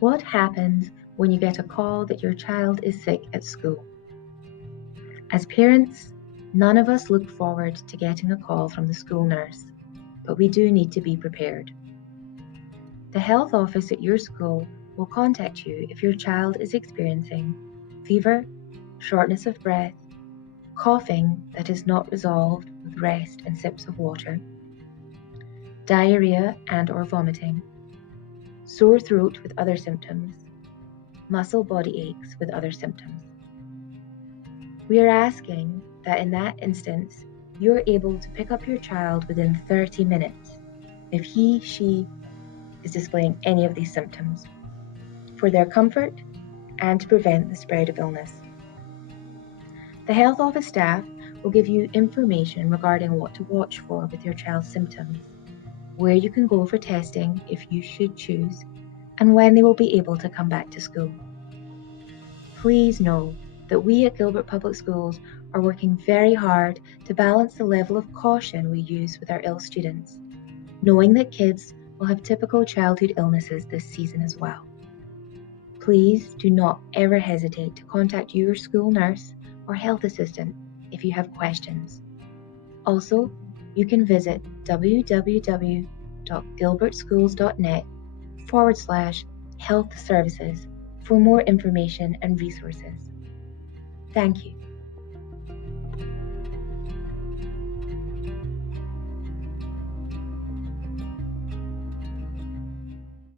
What happens when you get a call that your child is sick at school? As parents, none of us look forward to getting a call from the school nurse, but we do need to be prepared. The health office at your school will contact you if your child is experiencing fever, shortness of breath, coughing that is not resolved with rest and sips of water, diarrhea and/or vomiting, sore throat with other symptoms, muscle body aches with other symptoms. We are asking that in that instance, you're able to pick up your child within 30 minutes if she is displaying any of these symptoms, for their comfort and to prevent the spread of illness. The health office staff will give you information regarding what to watch for with your child's symptoms, where you can go for testing if you should choose, and when they will be able to come back to school. Please know that we at Gilbert Public Schools are working very hard to balance the level of caution we use with our ill students, knowing that kids will have typical childhood illnesses this season as well. Please do not ever hesitate to contact your school nurse or health assistant if you have questions. Also, you can visit www.gilbertschools.net/health services for more information and resources. Thank you.